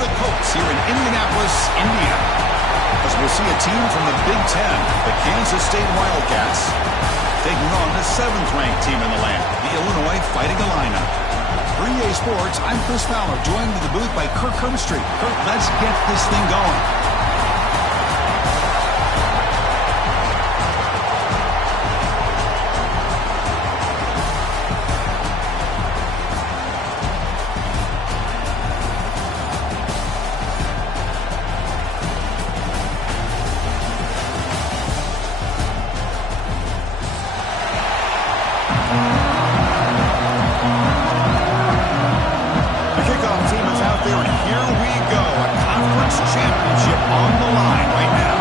the Colts here in Indianapolis, Indiana. As we'll see a team from the Big Ten, the Kansas State Wildcats, taking on the 7th-ranked team in the land, the Illinois Fighting Illini. For EA Sports, I'm Chris Fowler, joined in the booth by Kirk Herbstreit. Kirk, let's get this thing going. Championship on the line right now.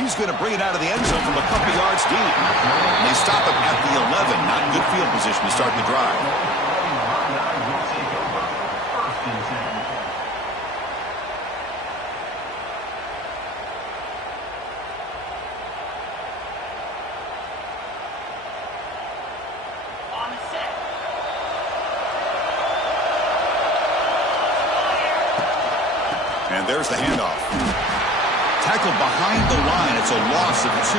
He's going to bring it out of the end zone from a couple yards deep. And they stop him at the 11. Not in good field position to start the drive. And there's the handoff. Tackled behind the line. It's a loss of 2.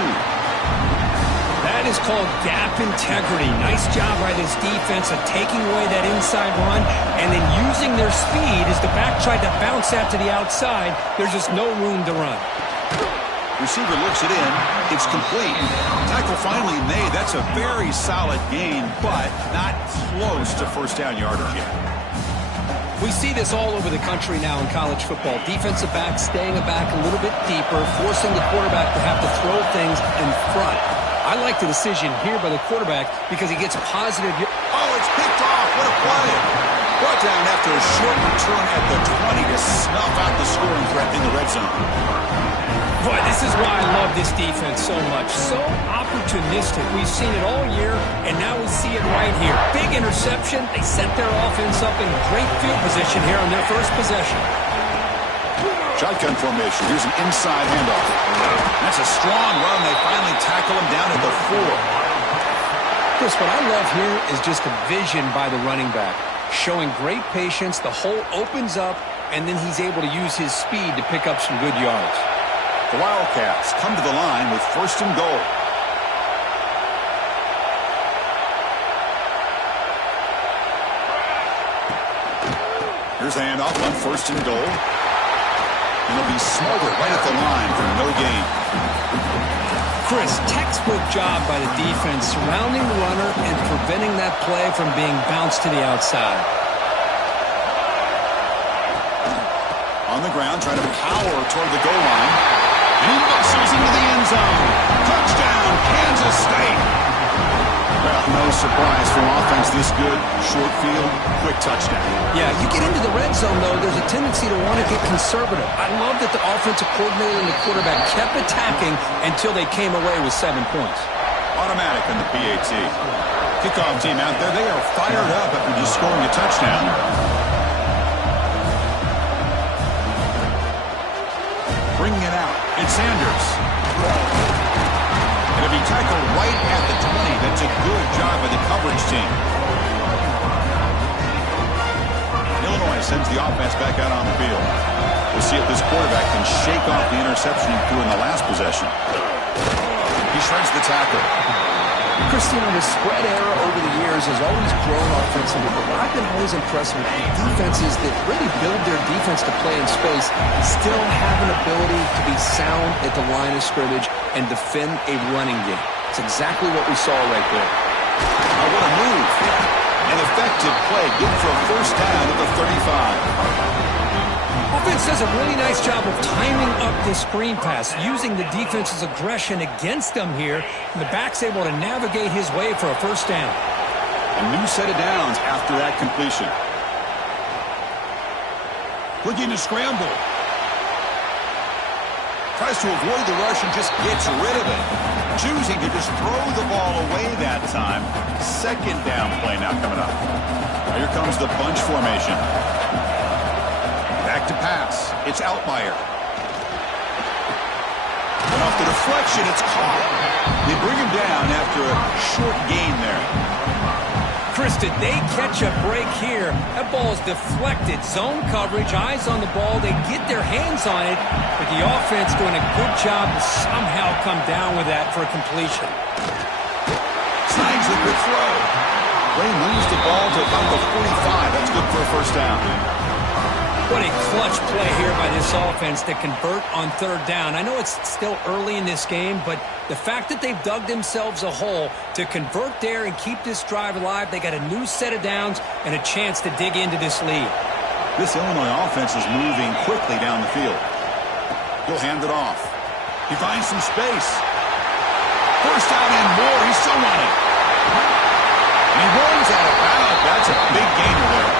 That is called gap integrity. Nice job by this defense of taking away that inside run and then using their speed as the back tried to bounce that to the outside. There's just no room to run. Receiver looks it in. It's complete. Tackle finally made. That's a very solid gain, but not close to first down yardage yet. We see this all over the country now in college football. Defensive backs staying back a little bit deeper, forcing the quarterback to have to throw things in front. I like the decision here by the quarterback because he gets positive. Oh, it's picked off. What a play. Brought down after a short return at the 20 to snuff out the scoring threat in the red zone. Boy, this is why I love this defense so much. So opportunistic. We've seen it all year, and now we see it right here. Big interception. They set their offense up in great field position here on their first possession. Shotgun formation. Here's an inside handoff. That's a strong run. They finally tackle him down at the 4. Chris, what I love here is just the vision by the running back. Showing great patience. The hole opens up, and then he's able to use his speed to pick up some good yards. The Wildcats come to the line with 1st and goal. Here's the handoff on 1st and goal. And it'll be smothered right at the line for no gain. Chris, textbook job by the defense surrounding the runner and preventing that play from being bounced to the outside. On the ground, trying to power toward the goal line. And he muscles into the end zone. Touchdown, Kansas State. Well, no surprise from offense this good. Short field, quick touchdown. Yeah, you get into the red zone, though, there's a tendency to want to get conservative. I love that the offensive coordinator and the quarterback kept attacking until they came away with 7 points. Automatic on the PAT. Kickoff team out there, they are fired up after just scoring a touchdown. Bringing it out. It's Sanders. And if he tackled right at the 20, that's a good job by the coverage team. Illinois sends the offense back out on the field. We'll see if this quarterback can shake off the interception he threw in the last possession. He shreds the tackle. Christian, the spread era over the years has always grown offensively, but what I've been always impressed with defenses that really build their defense to play in space still have an ability to be sound at the line of scrimmage and defend a running game. It's exactly what we saw right there. Oh, what a move. An effective play. Good for a first down at the 35. Offense does a really nice job of timing up the screen pass, using the defense's aggression against them here. And the back's able to navigate his way for a first down. A new set of downs after that completion. Looking to scramble. Tries to avoid the rush and just gets rid of it. Choosing to just throw the ball away that time. Second down play now coming up. Here comes the bunch formation. Back to pass. It's Altmaier. And off the deflection, it's caught. They bring him down after a short gain there. Chris, did they catch a break here? That ball is deflected. Zone coverage, eyes on the ball. They get their hands on it, but the offense doing a good job to somehow come down with that for a completion. Snags the good throw. Ray moves the ball to about the 45. That's good for a first down. What a clutch play here by this offense to convert on third down. I know it's still early in this game, but the fact that they've dug themselves a hole to convert there and keep this drive alive, they got a new set of downs and a chance to dig into this lead. This Illinois offense is moving quickly down the field. He'll hand it off. He finds some space. First down and more. He's still running. And he rolls out of bounds. That's a big gainer there.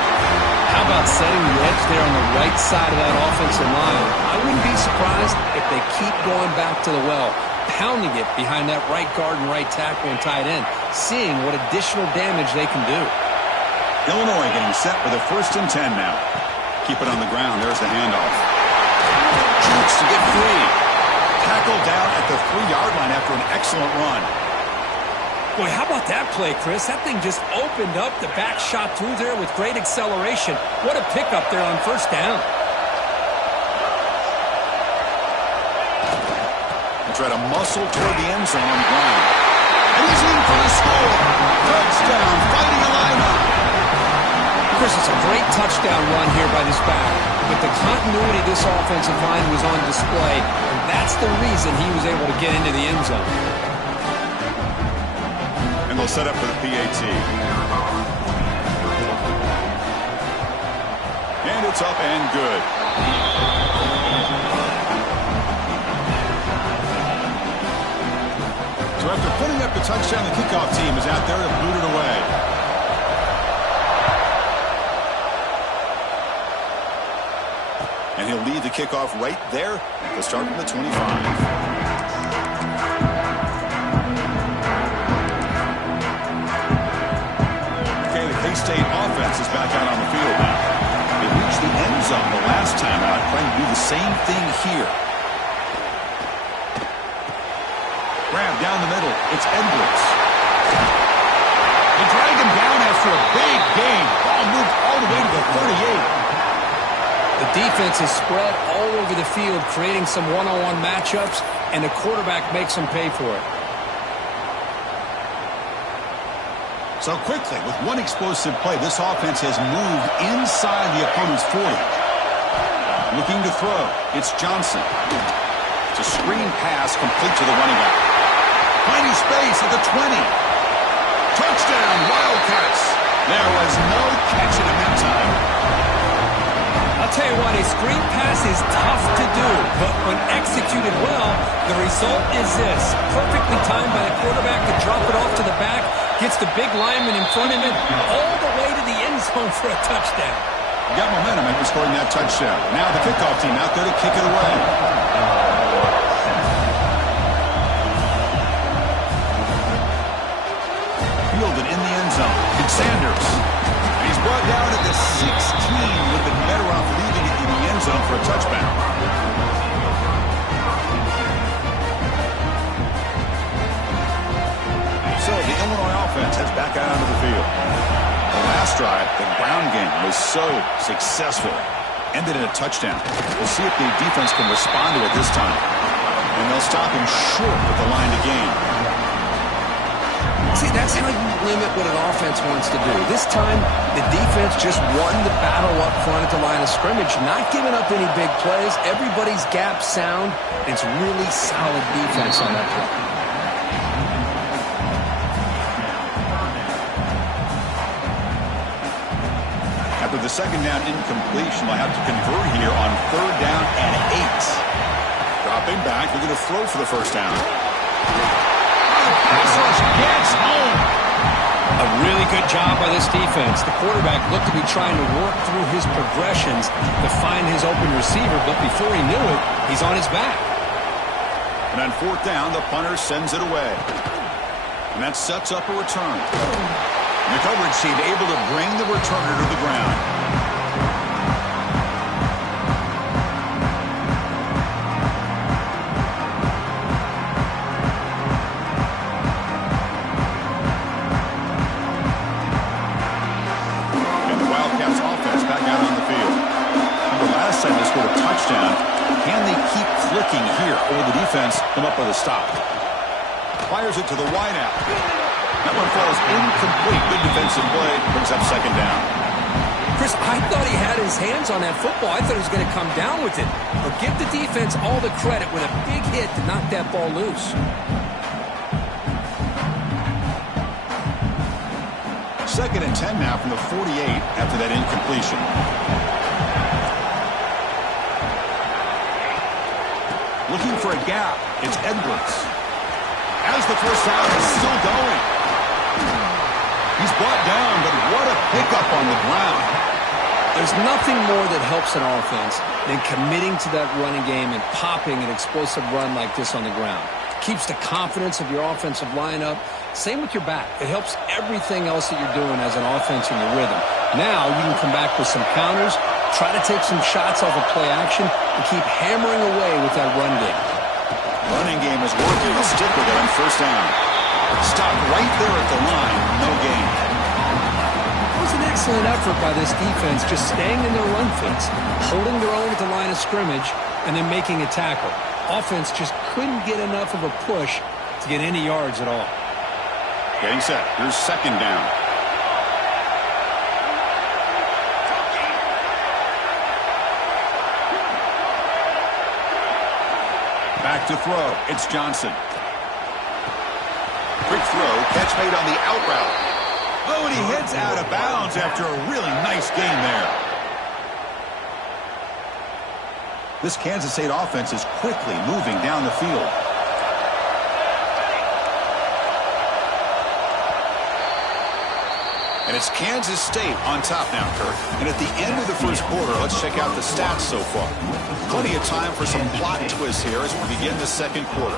How about setting the edge there on the right side of that offensive line? I wouldn't be surprised if they keep going back to the well, pounding it behind that right guard and right tackle and tight end, seeing what additional damage they can do. Illinois getting set for the 1st and 10 now. Keep it on the ground. There's the handoff. Jukes to get free. Tackled down at the 3-yard line after an excellent run. Boy, how about that play, Chris? That thing just opened up. The back shot through there with great acceleration. What a pickup there on first down. They try to muscle toward the end zone on the ground. And he's in for the score. Touchdown, fighting a lineup. Chris, it's a great touchdown run here by this back. But the continuity of this offensive line was on display, and that's the reason he was able to get into the end zone. And they'll set up for the PAT. And it's up and good. So after putting up the touchdown, the kickoff team is out there to boot it away. And he'll lead the kickoff right there. They'll start from the 25. Okay, the K-State offense is back out on the field now. They reached the end zone the last time out, trying to do the same thing here. Grab down the middle. It's Edwards. They drag him down after a big gain. Ball moved all the way to the 38. The defense is spread all over the field, creating some one-on-one matchups, and the quarterback makes them pay for it. So quickly, with one explosive play, this offense has moved inside the opponent's 40. Looking to throw. It's Johnson. It's a screen pass complete to the running back. Finding space at the 20. Touchdown, Wildcats. There was no catch in the meantime. I'll tell you what, a screen pass is tough to do, but when executed well, the result is this. Perfectly timed by the quarterback to drop it off to the back, gets the big lineman in front of him, all the way to the end zone for a touchdown. Got momentum after scoring that touchdown. Now the kickoff team out there to kick it away. Fielded in the end zone. It's Sanders. He's brought down at the 16. Would have been better off leaving it in the end zone for a touchdown. So the Illinois offense heads back out onto the field. The last drive, the ground game, was so successful. Ended in a touchdown. We'll see if the defense can respond to it this time. And they'll stop him short with the line to gain. See, that's how you limit what an offense wants to do. This time, the defense just won the battle up front at the line of scrimmage, not giving up any big plays. Everybody's gap sound. It's really solid defense on that play. After the second down incompletion, they'll have to convert here on third down and 8. Dropping back, they're going to throw for the first down. Pass rush gets home. A really good job by this defense. The quarterback looked to be trying to work through his progressions to find his open receiver, but before he knew it, he's on his back. And on fourth down, the punter sends it away. And that sets up a return. And the coverage team able to bring the returner to the ground. looking here. Will the defense come up with a stop? Fires it to the wideout. That one falls incomplete. Good defensive play. Brings up second down. Chris, I thought he had his hands on that football. I thought he was going to come down with it. But give the defense all the credit with a big hit to knock that ball loose. Second and 10 now from the 48 after that incompletion. Looking for a gap. It's Edwards. As the first down is still going. He's brought down, but what a pickup on the ground. There's nothing more that helps an offense than committing to that running game and popping an explosive run like this on the ground. Keeps the confidence of your offensive lineup. Same with your back. It helps everything else that you're doing as an offense in your rhythm. Now you can come back with some counters, try to take some shots off of play action, and keep hammering away with that run game. Running game is working. They'll stick with it on first down. Stop right there at the line. No gain. It was an excellent effort by this defense, just staying in their run fits, holding their own at the line of scrimmage, and then making a tackle. Offense just couldn't get enough of a push to get any yards at all. Getting set. Here's second down. Back to throw. It's Johnson. Quick throw. Catch made on the out route. Oh, and he heads out of bounds after a really nice game there. This Kansas State offense is quickly moving down the field. And it's Kansas State on top now, Kirk. And at the end of the first quarter, let's check out the stats so far. Plenty of time for some plot twists here as we begin the second quarter.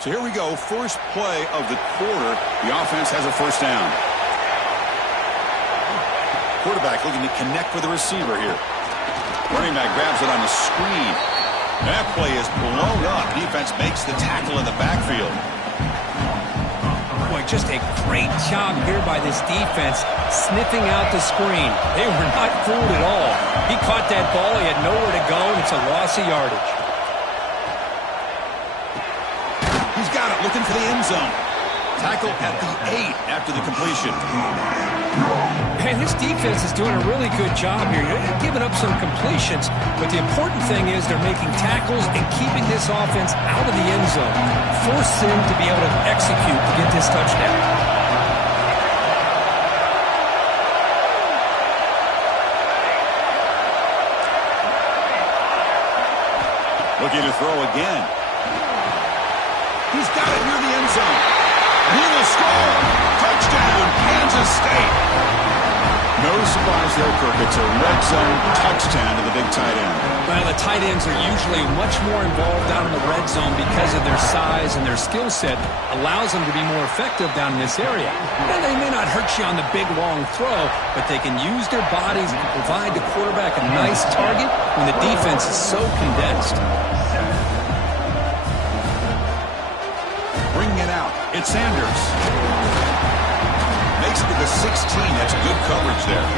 So here we go, first play of the quarter. The offense has a first down. Quarterback looking to connect with the receiver here. Running back grabs it on the screen. That play is blown up. Defense makes the tackle in the backfield. Boy, just a great job here by this defense, sniffing out the screen. They were not fooled at all. He caught that ball. He had nowhere to go, and it's a loss of yardage. He's got it, looking for the end zone. Tackle at the 8 after the completion. Man, this defense is doing a really good job here. They're giving up some completions, but the important thing is they're making tackles and keeping this offense out of the end zone. Force them to be able to execute to get this touchdown. Looking to throw again. He's got it near the end zone. He will score. Touchdown, Kansas State. No surprise there, Kirk. It's a red zone touchdown to the big tight end. Well, the tight ends are usually much more involved down in the red zone because of their size and their skill set. Allows them to be more effective down in this area. And they may not hurt you on the big, long throw, but they can use their bodies and provide the quarterback a nice target when the defense is so condensed. Bringing it out. It's Sanders. Makes it to the 16. That's good coverage there.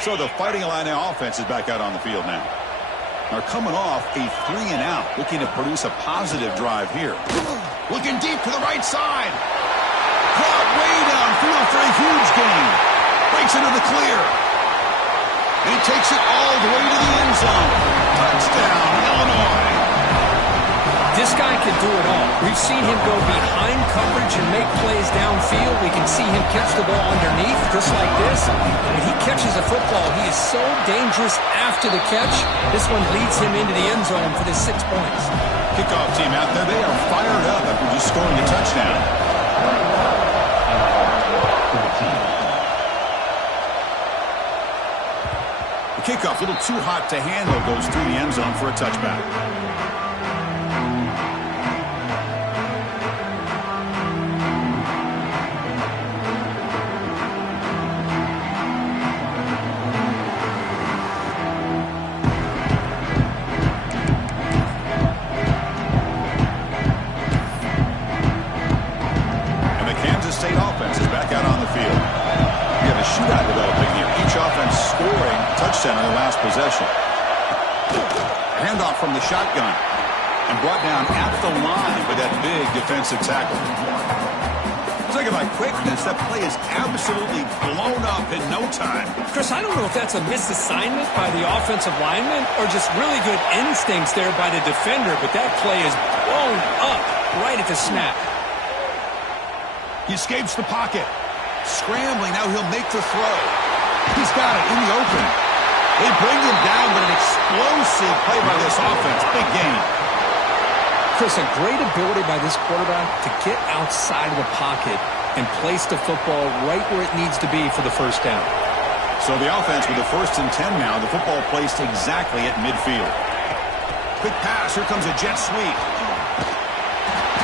So the Fighting Illini offense is back out on the field now. They're coming off a 3-and-out, looking to produce a positive drive here. Looking deep to the right side. Caught way downfield for a huge gain. Breaks into the clear. And he takes it all the way to the end zone. Touchdown, Illinois. This guy can do it all. We've seen him go behind coverage and make plays downfield. We can see him catch the ball underneath, just like this. When he catches a football, he is so dangerous after the catch. This one leads him into the end zone for the 6 points. Kickoff team out there. They are fired up after just scoring a touchdown. The kickoff, a little too hot to handle, goes through the end zone for a touchback. possession. Handoff from the shotgun. And brought down at the line with that big defensive tackle. Talking about quickness, that play is absolutely blown up in no time. Chris, I don't know if that's a misassignment by the offensive lineman or just really good instincts there by the defender, but that play is blown up right at the snap. He escapes the pocket. Scrambling, now he'll make the throw. He's got it in the open. They bring him down, but an explosive play by this offense. Big gain. Chris, a great ability by this quarterback to get outside of the pocket and place the football right where it needs to be for the first down. So the offense with the 1st and 10 now. The football placed exactly at midfield. Quick pass. Here comes a jet sweep.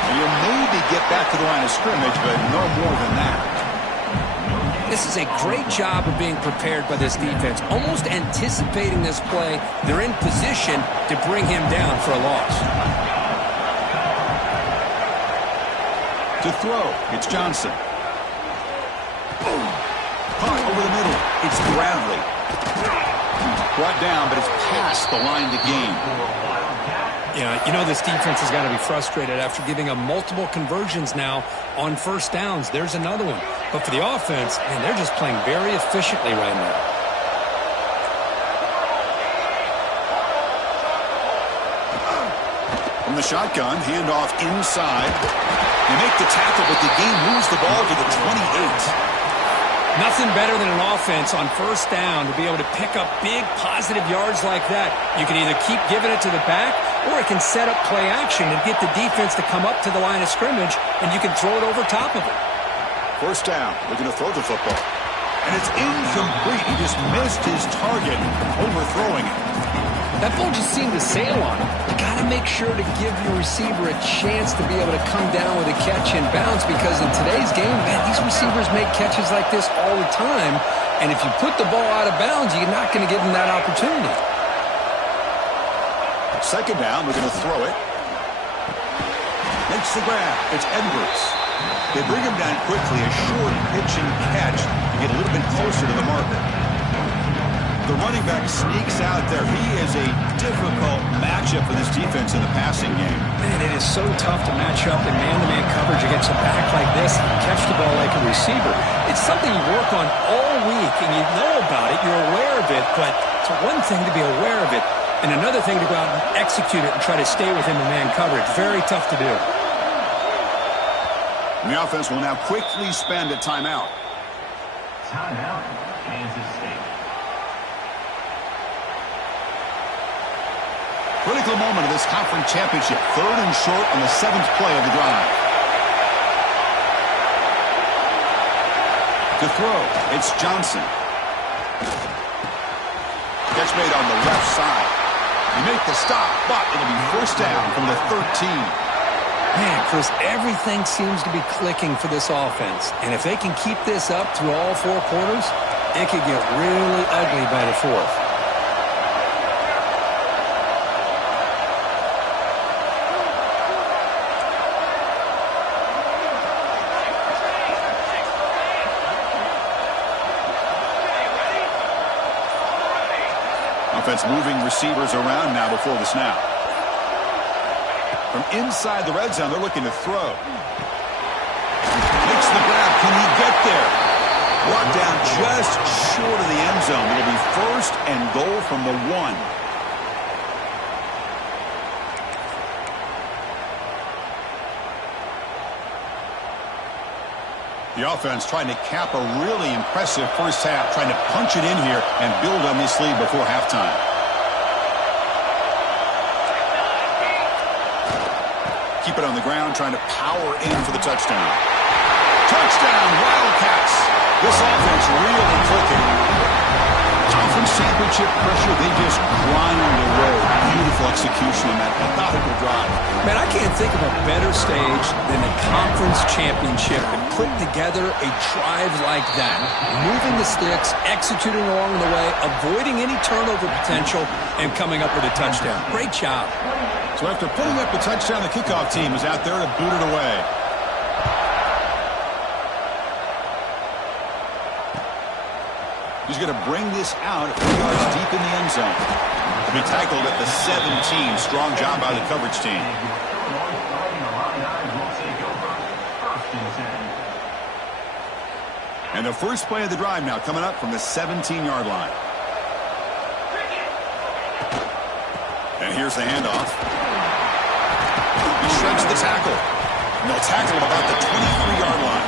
And you'll maybe get back to the line of scrimmage, but no more than that. This is a great job of being prepared by this defense. Almost anticipating this play, they're in position to bring him down for a loss. To throw, it's Johnson. Caught over the middle. It's Bradley. Brought down, but it's past the line to gain. Yeah, you know this defense has got to be frustrated after giving up multiple conversions now on first downs. There's another one. But for the offense, man, they're just playing very efficiently right now. From the shotgun, handoff inside. They make the tackle, but the game moves the ball to the 28. Nothing better than an offense on first down to be able to pick up big positive yards like that. You can either keep giving it to the back, or it can set up play action and get the defense to come up to the line of scrimmage, and you can throw it over top of it. First down, we're going to throw the football. And it's incomplete. He just missed his target, overthrowing it. That ball just seemed to sail on him. You got to make sure to give your receiver a chance to be able to come down with a catch and bounce, because in today's game, man, these receivers make catches like this all the time. And if you put the ball out of bounds, you're not going to give them that opportunity. Second down, we're going to throw it. Makes the grab. It's Edwards. They bring him down quickly, a short pitch and catch to get a little bit closer to the marker. The running back sneaks out there. He is a difficult matchup for this defense in the passing game. Man, it is so tough to match up in man-to-man coverage against a back like this and catch the ball like a receiver. It's something you work on all week, and you know about it. You're aware of it, but it's one thing to be aware of it, and another thing to go out and execute it and try to stay within the man coverage. Very tough to do. And the offense will now quickly spend a timeout. Timeout, Kansas State. Critical moment of this conference championship. 3rd and short on the 7th play of the drive. To throw, it's Johnson. Catch made on the left side. You make the stop, but it'll be first down from the 13. Man, Chris, everything seems to be clicking for this offense. And if they can keep this up through all 4 quarters, it could get really ugly by the 4th. Offense moving receivers around now before the snap. From inside the red zone, they're looking to throw. Makes the grab. Can he get there? Brought down just short of the end zone. It'll be first and goal from the 1. The offense trying to cap a really impressive first half, trying to punch it in here and build on this lead before halftime. Keep it on the ground, trying to power in for the touchdown. Touchdown, Wildcats! This offense really clicking. Conference championship pressure, they just grind away. Beautiful execution on that methodical drive. Man, I can't think of a better stage than the conference championship and put together a drive like that. Moving the sticks, executing along the way, avoiding any turnover potential, and coming up with a touchdown. Great job. So after putting up the touchdown, the kickoff team is out there to boot it away. He's going to bring this out a few yards deep in the end zone. He'll be tackled at the 17. Strong job by the coverage team. And the first play of the drive now coming up from the 17-yard line. And here's the handoff. He shreds the tackle. And they'll tackle him about the 23-yard line.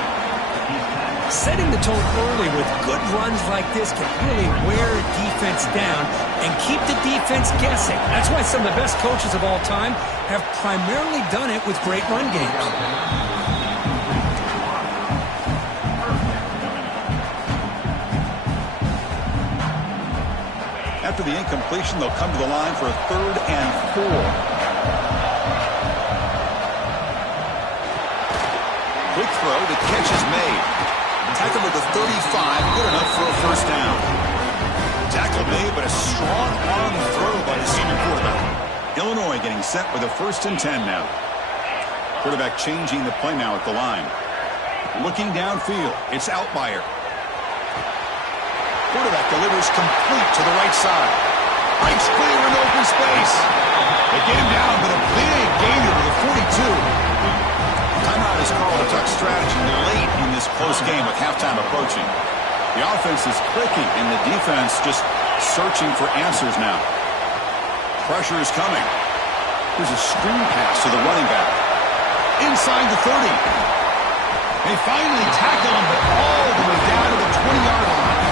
Setting the tone early with good runs like this can really wear a defense down and keep the defense guessing. That's why some of the best coaches of all time have primarily done it with great run games. After the incompletion, they'll come to the line for a 3rd and 4. Quick throw, the catch is made. Tackle at the 35, good enough for a first down. Tackle made, but a strong arm throw by the senior quarterback. Illinois getting set with a 1st and 10 now. Quarterback changing the play now at the line. Looking downfield, it's Outlier. Quarterback delivers complete to the right side. Breaks clear in open space. They get him down, but a big gainer to the 42. Timeout is called a tuck strategy late in this close game with halftime approaching. The offense is clicking, and the defense just searching for answers now. Pressure is coming. Here's a screen pass to the running back. Inside the 30. They finally tackle him, but all the way down to the 20-yard line.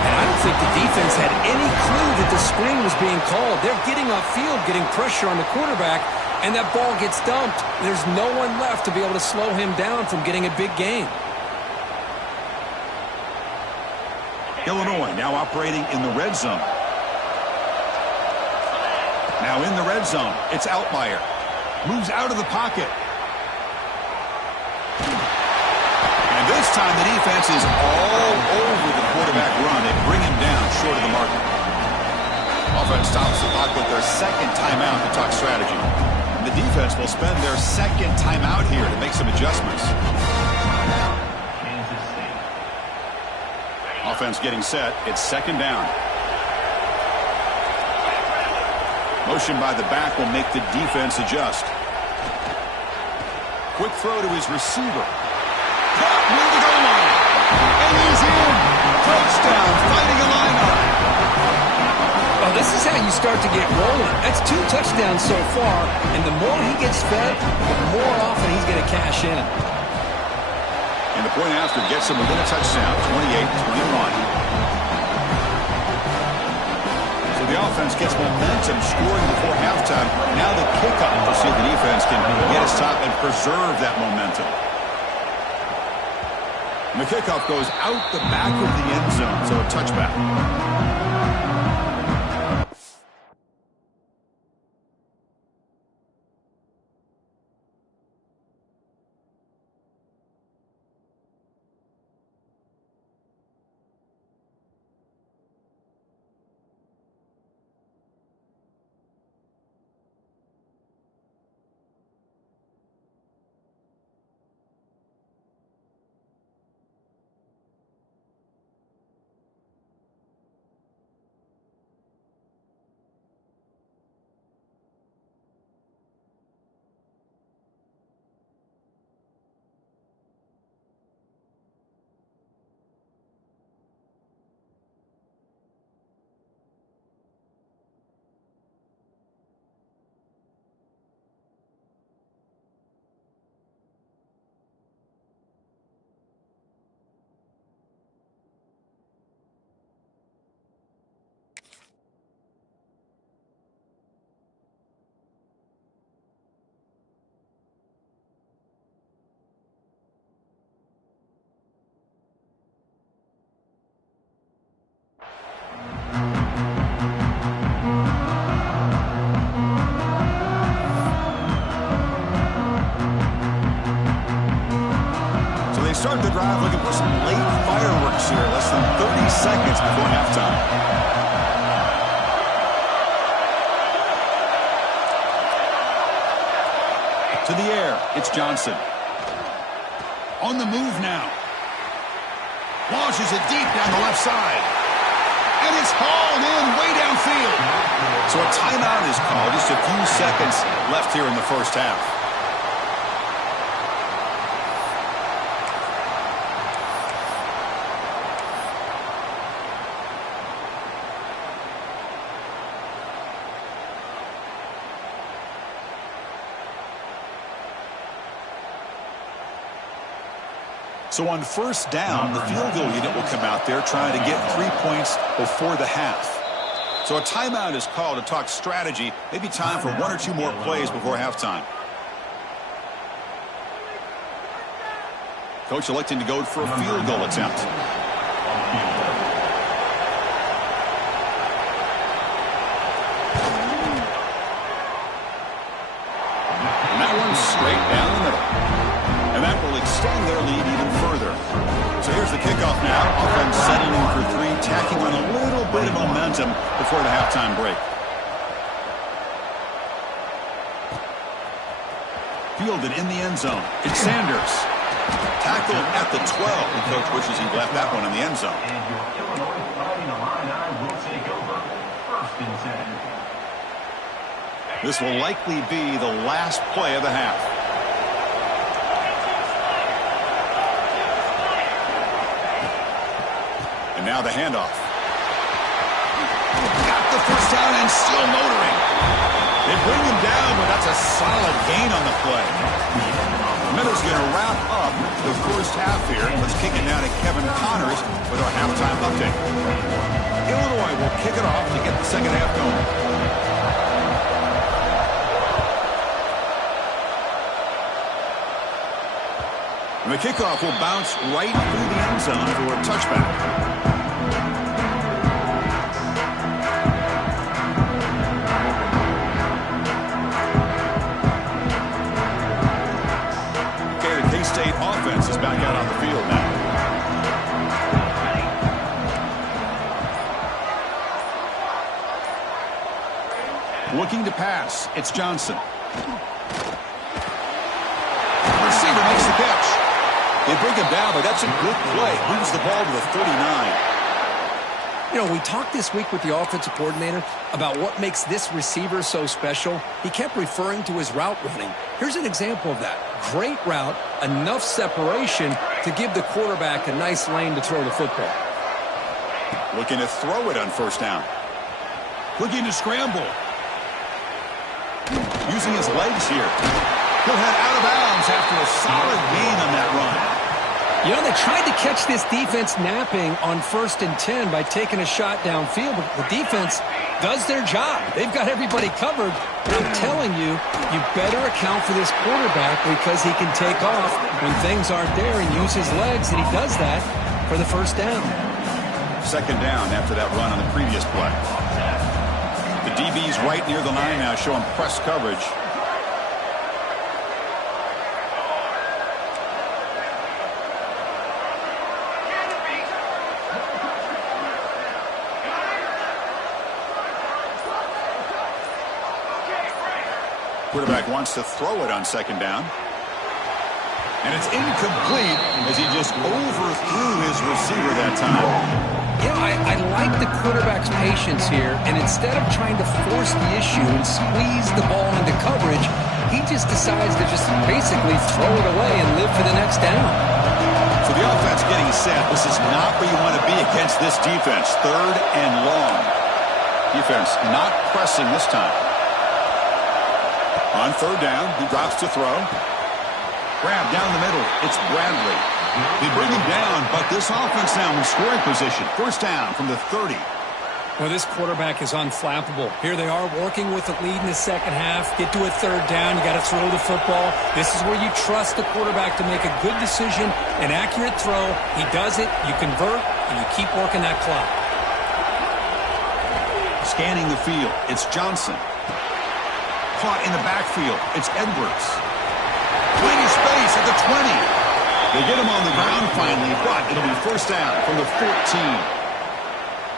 And I don't think the defense had any clue that the screen was being called. They're getting upfield, getting pressure on the quarterback, and that ball gets dumped. There's no one left to be able to slow him down from getting a big gain. Illinois now operating in the red zone. Now in the red zone, it's Outlier. Moves out of the pocket. And this time the defense is all over the quarterback run. They bring him down short of the marker. Offense stops the clock with their 2nd timeout to talk strategy. And the defense will spend their 2nd timeout here to make some adjustments. Kansas State. Offense getting set. It's 2nd down. Motion by the back will make the defense adjust. Quick throw to his receiver. Caught near the goal line. And he's in. Touchdown, fighting Illini. Well, this is how you start to get rolling. That's 2 touchdowns so far, and the more he gets fed, the more often he's going to cash in. And the point after gets him within a touchdown, 28-21. So the offense gets momentum, scoring before halftime. Now the kickoff to see if the defense can get a stop and preserve that momentum. And the kickoff goes out the back of the end zone, so a touchback. Start the drive looking for some late fireworks here. Less than 30 seconds before halftime. To the air, it's Johnson. On the move now. Launches it deep down the left side. And it's hauled in way downfield. So a timeout is called. Just a few seconds left here in the first half. So on first down, the field goal unit will come out there trying to get 3 points before the half. So a timeout is called to talk strategy. Maybe time for 1 or 2 more plays before halftime. Coach electing to go for a field goal attempt. And that one's straight down the middle. And that will extend their lead even further. So here's the kickoff now. Offense settling in for 3, tacking on a little bit of momentum before the halftime break. Fielded in the end zone. It's Sanders. Tackled at the 12. The coach wishes he left that one in the end zone. And your Illinois Fighting Illini will take over. 1st and 10. This will likely be the last play of the half. And now the handoff. Got the first down and still motoring. They bring him down, but that's a solid gain on the play. Middle's going to wrap up the first half here. Let's kick it now to Kevin Connors with our halftime update. Illinois will kick it off to get the second half going. And the kickoff will bounce right through the end zone for a touchback. K-State offense is back out on the field now. Looking to pass. It's Johnson. Receiver makes the catch. They bring him down, but that's a good play. Moves the ball to the 39. You know, we talked this week with the offensive coordinator about what makes this receiver so special. He kept referring to his route running. Here's an example of that. Great route, enough separation to give the quarterback a nice lane to throw the football. Looking to throw it on first down. Looking to scramble. Using his legs here. He'll head out of bounds after a solid gain on that run. You know, they tried to catch this defense napping on 1st and 10 by taking a shot downfield, but the defense does their job. They've got everybody covered. And I'm telling you, you better account for this quarterback because he can take off when things aren't there and use his legs, and he does that for the first down. Second down after that run on the previous play. The DB's right near the line now, showing press coverage. Quarterback wants to throw it on second down. And it's incomplete as he just overthrew his receiver that time. Yeah, I like the quarterback's patience here, and instead of trying to force the issue and squeeze the ball into coverage, he just decides to just basically throw it away and live for the next down. So the offense getting set. This is not where you want to be against this defense. 3rd and long. Defense not pressing this time. On 3rd down, he drops to throw. Grab down the middle. It's Bradley. They bring him down, but this offense now in scoring position. First down from the 30. Well, this quarterback is unflappable. Here they are working with the lead in the second half. Get to a 3rd down. You got to throw the football. This is where you trust the quarterback to make a good decision, an accurate throw. He does it. You convert, and you keep working that clock. Scanning the field. It's Johnson. Caught in the backfield. It's Edwards. Plenty of space at the 20. They get him on the ground finally, but it'll be first down from the 14.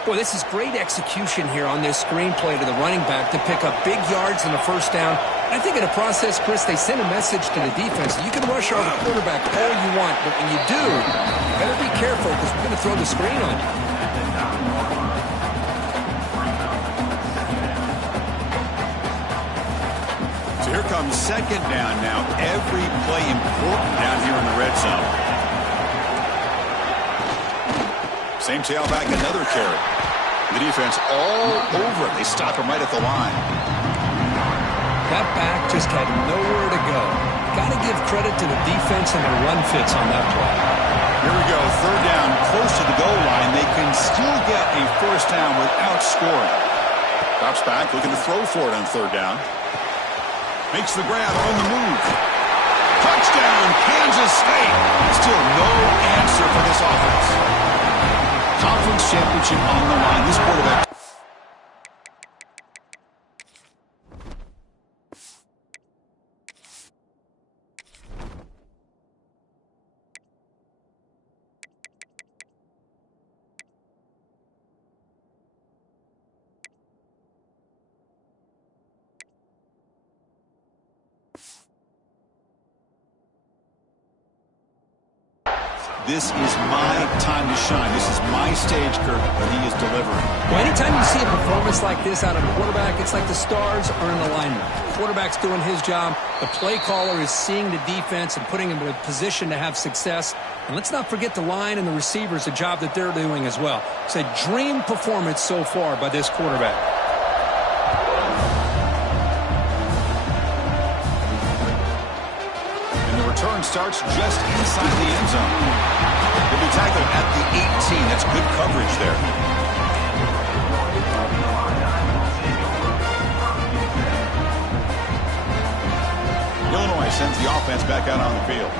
Boy, this is great execution here on this screenplay to the running back to pick up big yards in the first down. I think in the process, Chris, they send a message to the defense. You can rush our quarterback all you want, but when you do, you better be careful because we're going to throw the screen on you. So here comes second down now. Every play important down here in the red zone. Same tailback, another carry. The defense all over it. They stop him right at the line. That back just had nowhere to go. Got to give credit to the defense and their run fits on that play. Here we go, third down, close to the goal line. They can still get a first down without scoring. Drops back, looking to throw for it on third down. Makes the grab on the move. Touchdown, Kansas State. Still no answer for this offense. Conference championship on the line. This quarterback. This is my time to shine. This is my stage, Kirk, when he is delivering. Well, anytime you see a performance like this out of a quarterback, it's like the stars are in alignment. The quarterback's doing his job. The play caller is seeing the defense and putting him in a position to have success. And let's not forget the line and the receivers, the job that they're doing as well. It's a dream performance so far by this quarterback. Return starts just inside the end zone. He'll be tackled at the 18. That's good coverage there. Illinois sends the offense back out on the field.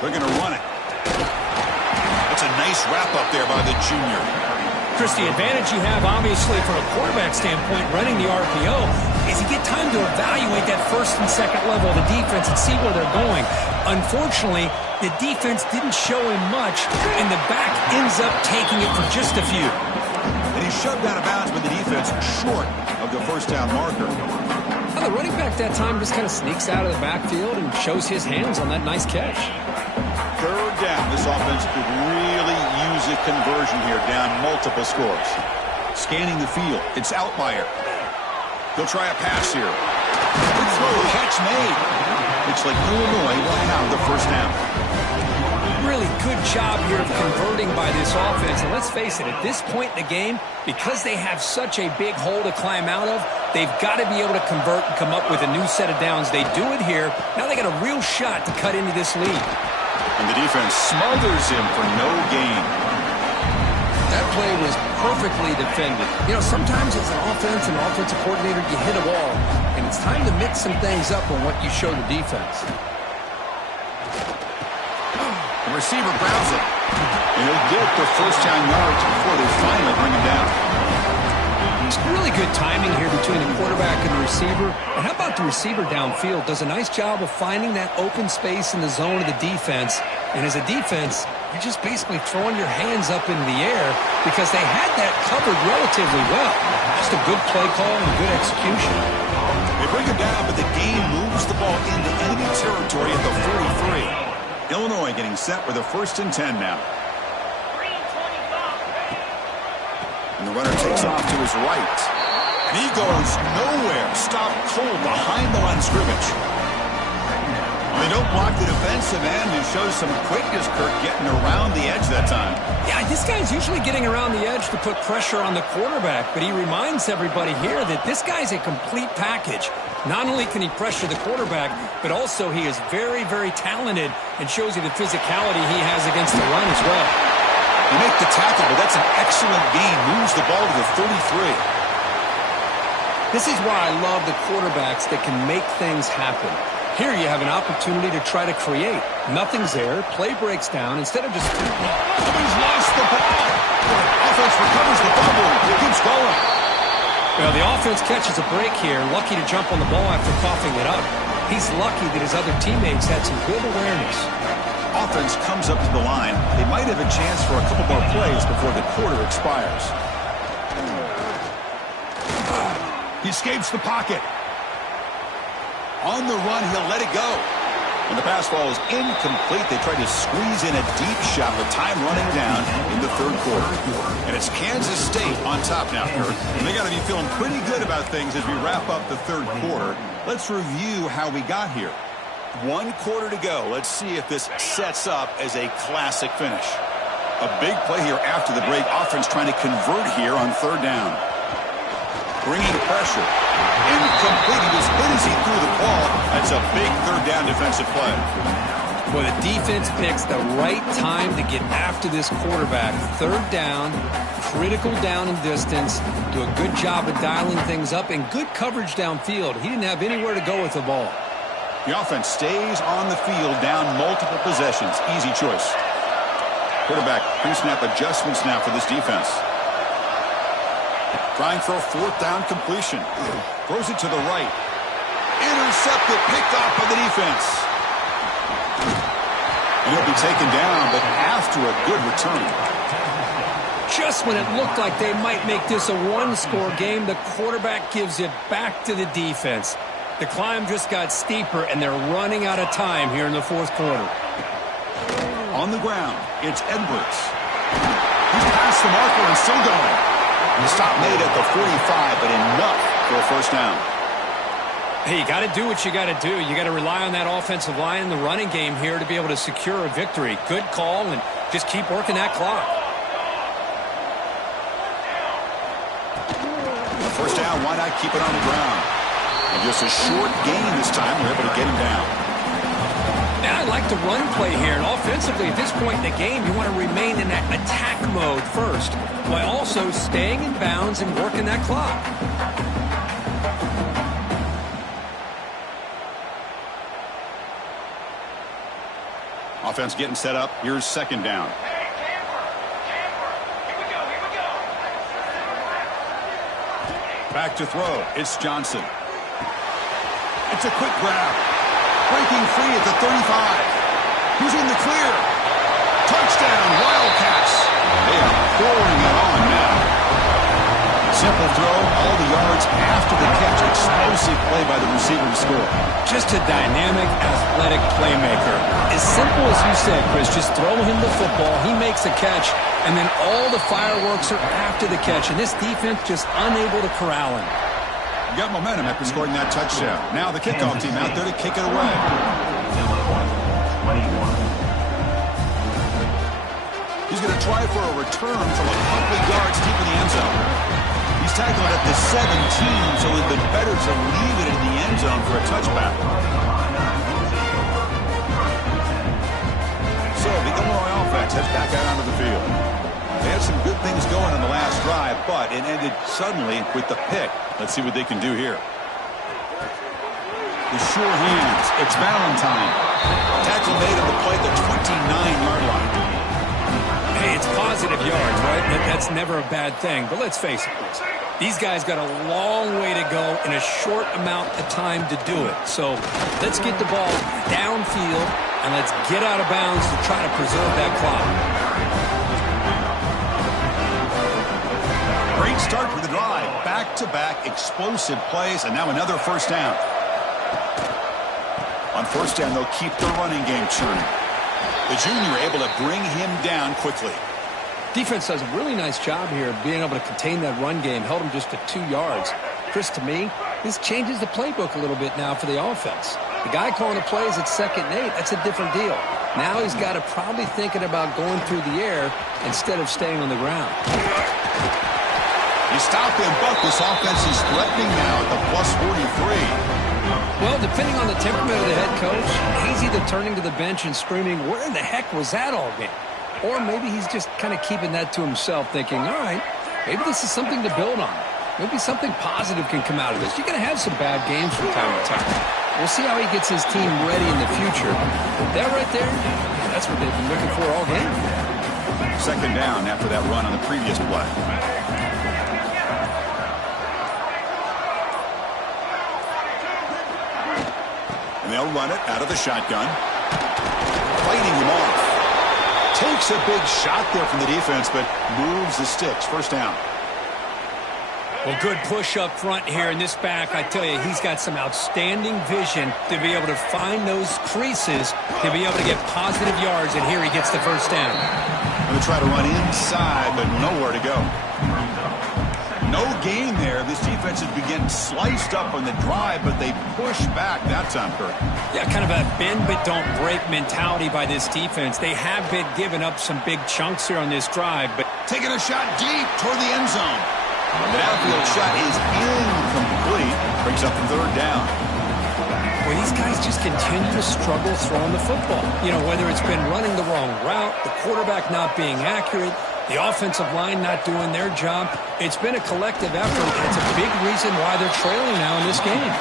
They're going to run it. That's a nice wrap up there by the junior. Chris, the advantage you have, obviously, from a quarterback standpoint, running the RPO, is you get time to evaluate that first and second level of the defense and see where they're going. Unfortunately, the defense didn't show him much, and the back ends up taking it for just a few. And he's shoved out of bounds with the defense short of the first down marker. Well, the running back that time just kind of sneaks out of the backfield and shows his hands on that nice catch. Third down. This offense could really use a conversion here, down multiple scores. Scanning the field. It's Outlier. He'll try a pass here. Good throw. Catch made. Looks like Illinois will have the first down. Really good job here of converting by this offense. And let's face it, at this point in the game, because they have such a big hole to climb out of, they've got to be able to convert and come up with a new set of downs. They do it here. Now they got a real shot to cut into this lead. And the defense smothers him for no gain. That play was perfectly defended. You know, sometimes as an offensive coordinator, you hit a wall, and it's time to mix some things up on what you show the defense. The receiver grabs it. And he'll get the first down yards before they finally bring him down. It's really good timing here between the quarterback and the receiver. And how about the receiver downfield? Does a nice job of finding that open space in the zone of the defense. And as a defense, you're just basically throwing your hands up in the air because they had that covered relatively well. Just a good play call and good execution. They bring him down, but the game moves the ball into enemy territory at the 43. Illinois getting set with a 1st and 10 now. And the runner takes off to his right. And he goes nowhere. Stopped cold behind the line of scrimmage. They don't block the defensive end, who shows some quickness, Kirk, getting around the edge that time. Yeah, this guy's usually getting around the edge to put pressure on the quarterback, but he reminds everybody here that this guy's a complete package. Not only can he pressure the quarterback, but also he is very, very talented and shows you the physicality he has against the run as well. They make the tackle, but that's an excellent gain. Moves the ball to the 33. This is why I love the quarterbacks that can make things happen. Here you have an opportunity to try to create. Nothing's there. Play breaks down. Instead of just... Somebody's lost the ball. Offense recovers the fumble. It keeps going. Well, the offense catches a break here. Lucky to jump on the ball after coughing it up. He's lucky that his other teammates had some good awareness. offense comes up to the line, they might have a chance for a couple more plays before the quarter expires. He escapes the pocket. On the run, he'll let it go. And the pass ball is incomplete. They tried to squeeze in a deep shot with time running down in the third quarter. And it's Kansas State on top now, Kirk. And they got to be feeling pretty good about things as we wrap up the third quarter. Let's review how we got here. 1 quarter to go. Let's see if this sets up as a classic finish. A big play here after the break. Offense trying to convert here on third down. Bringing pressure. Incomplete. He was hit as he threw the ball. That's a big third down defensive play. Well, the defense picks the right time to get after this quarterback. Third down, critical down and distance. Do a good job of dialing things up and good coverage downfield. He didn't have anywhere to go with the ball. The offense stays on the field down multiple possessions. Easy choice. Quarterback pre-snap adjustments now for this defense. Trying for a fourth down completion. Throws it to the right. Intercepted, picked off by the defense. And he'll be taken down, but after a good return. Just when it looked like they might make this a one-score game, the quarterback gives it back to the defense. The climb just got steeper, and they're running out of time here in the fourth quarter. On the ground, it's Edwards. He's past the marker and still going. The stop made at the 45, but enough for a first down. Hey, you got to do what you got to do. You got to rely on that offensive line in the running game here to be able to secure a victory. Good call, and just keep working that clock. First down, why not keep it on the ground? And just a short gain this time. They're able to get him down. Now I like the run play here. And offensively, at this point in the game, you want to remain in that attack mode first, while also staying in bounds and working that clock. Offense getting set up. Here's second down. Back to throw. It's Johnson. It's a quick grab. Breaking free at the 35. He's in the clear. Touchdown, Wildcats. They are pouring it on now. Simple throw, all the yards after the catch. Explosive play by the receiver to score. Just a dynamic, athletic playmaker. As simple as you said, Chris, just throw him the football. He makes a catch, and then all the fireworks are after the catch. And this defense just unable to corral him. Got momentum after scoring that touchdown. Now the kickoff team out there to kick it away. He's going to try for a return from a couple of yards deep in the end zone. He's tackled at the 17, so it would have been better to leave it in the end zone for a touchback. So the Illinois offense heads back out onto the field. They had some good things going on the last drive, but it ended suddenly with the pick. Let's see what they can do here. The sure hands. It's Valentine. Tackle made on the play at the 29-yard line. Hey, it's positive yards, right? That's never a bad thing. But let's face it, these guys got a long way to go in a short amount of time to do it. So let's get the ball downfield, and let's get out of bounds to try to preserve that clock. Great start to the drive. Back-to-back explosive plays, and now another first down. On first down, they'll keep the running game churning. The junior able to bring him down quickly. Defense does a really nice job here of being able to contain that run game. Held him just to 2 yards. Chris, to me, this changes the playbook a little bit now for the offense. The guy calling the plays at 2nd and 8, that's a different deal. Now he's got to probably thinking about going through the air instead of staying on the ground. You stop him, but this offense is threatening now at the plus 43. Well, depending on the temperament of the head coach, he's either turning to the bench and screaming, where in the heck was that all game? Or maybe he's just kind of keeping that to himself, thinking, all right, maybe this is something to build on. Maybe something positive can come out of this. You're going to have some bad games from time to time. We'll see how he gets his team ready in the future. That right there, that's what they've been looking for all game. Second down after that run on the previous play. And they'll run it out of the shotgun. fighting him off. Takes a big shot there from the defense, but moves the sticks. First down. Well, good push up front here in this back. I tell you, he's got some outstanding vision to be able to find those creases, to be able to get positive yards, and here he gets the first down. Going to try to run inside, but nowhere to go. No gain there. This defense has been getting sliced up on the drive, but they push back that time, Kurt. Yeah, kind of a bend but don't break mentality by this defense. They have been giving up some big chunks here on this drive, but taking a shot deep toward the end zone. The downfield shot is incomplete. Brings up the third down. Well, these guys just continue to struggle throwing the football. You know, whether it's been running the wrong route, the quarterback not being accurate, the offensive line not doing their job. It's been a collective effort, and it's a big reason why they're trailing now in this game.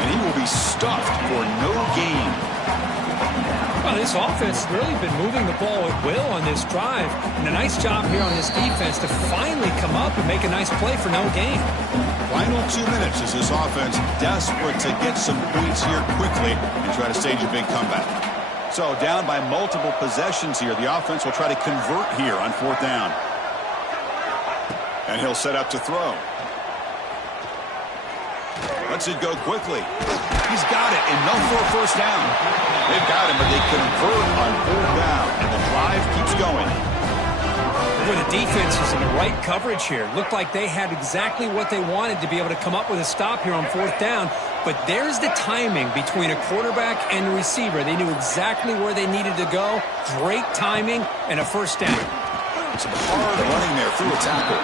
And he will be stuffed for no gain. Well, this offense has really been moving the ball at will on this drive. And a nice job here on this defense to finally come up and make a nice play for no gain. Final 2 minutes as this offense desperate to get some points here quickly and try to stage a big comeback. So down by multiple possessions here. The offense will try to convert here on fourth down. And he'll set up to throw. Lets it go quickly. He's got it, enough for a first down. They've got him, but they convert on fourth down, and the drive keeps going. Well, the defense is in the right coverage here. Looked like they had exactly what they wanted to be able to come up with a stop here on fourth down, but there's the timing between a quarterback and a receiver. They knew exactly where they needed to go. Great timing and a first down. Some hard running there through a tackle.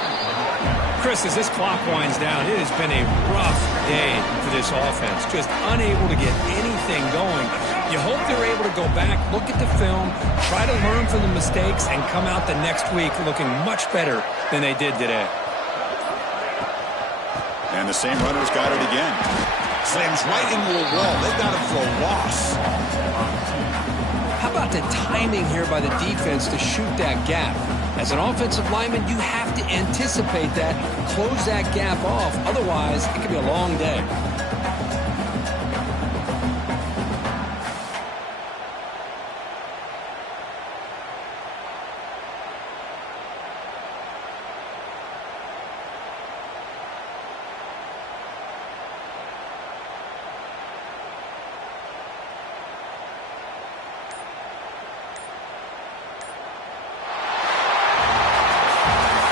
Chris, as this clock winds down, it has been a rough day for this offense. Just unable to get anything going. You hope they're able to go back, look at the film, try to learn from the mistakes, and come out the next week looking much better than they did today. And the same runner's got it again. Slams right into a wall. They've got him for a loss. How about the timing here by the defense to shoot that gap? As an offensive lineman, you have to anticipate that, close that gap off. Otherwise, it could be a long day.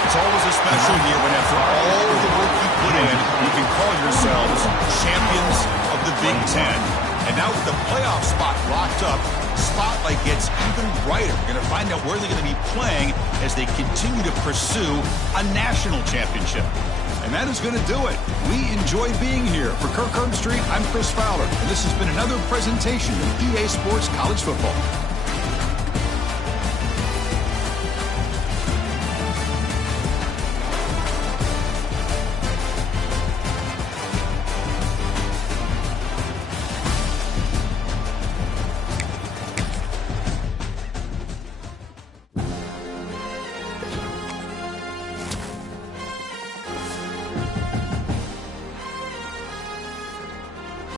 It's always a special year when after all the work you put in, you can call yourselves champions of the Big Ten. And now with the playoff spot locked up, spotlight gets even brighter. We're going to find out where they're going to be playing as they continue to pursue a national championship. And that is going to do it. We enjoy being here. For Kirk Herbstreit, I'm Chris Fowler. And this has been another presentation of EA Sports College Football.